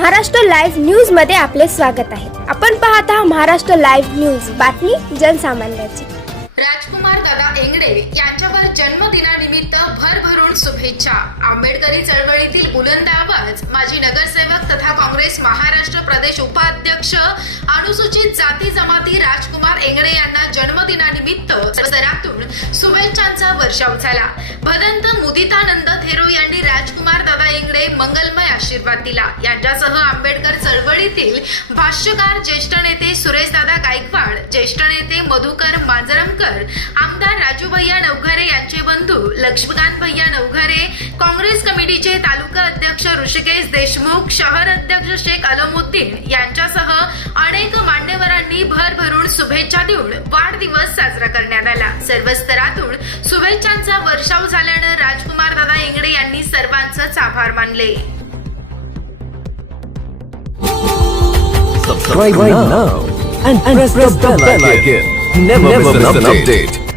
Maharashtra live न्यूजमध्ये आपले स्वागत आहे. आपण पाहत आहात महाराष्ट्र लाईव्ह न्यूज. बातमी जनसामान्याची. राजकुमार दादा एंगडे यांच्यावर जन्मदिनानिमित्त भरभरून शुभेच्छा. आंबेडकरी चळवळीतील बुलंद आवाज माजी नगरसेवक तथा काँग्रेस महाराष्ट्र प्रदेश उपाध्यक्ष अनुसूचित जाती जमाती राजकुमार एंगडे यांना जन्मदिनानिमित्त शुभेच्छांचा वर्षाव झाला. भदंत मुदिता आशीर्वाद दिला यांच्यासह आंबेडकर चळवळीतील भाष्यकार ज्येष्ठ नेते सुरेशदादा गायकवाड ज्येष्ठ नेते मधुकर मांजरमकर आमदार राजू भैया नवघरे यांचे बंधू लक्ष्मीकांत भैया नवघरे काँग्रेस कमिटीचे तालुका अध्यक्ष ऋषिकेश देशमुख शहर अध्यक्ष शेख अलमुद्दीन यांच्यासह अनेक मान्यवरांनी भरभरून शुभेच्छा देऊन वाढदिवस साजरा करण्यात आला. सर्व स्तरातून शुभेच्छांचा वर्षाव झाल्यानं राजकुमार दादा इंगडे यांनी सर्वांचेच आभार मानले. Subscribe, right now, now and, and press, press the bell, bell icon. icon. Never, Never miss an, an update. update.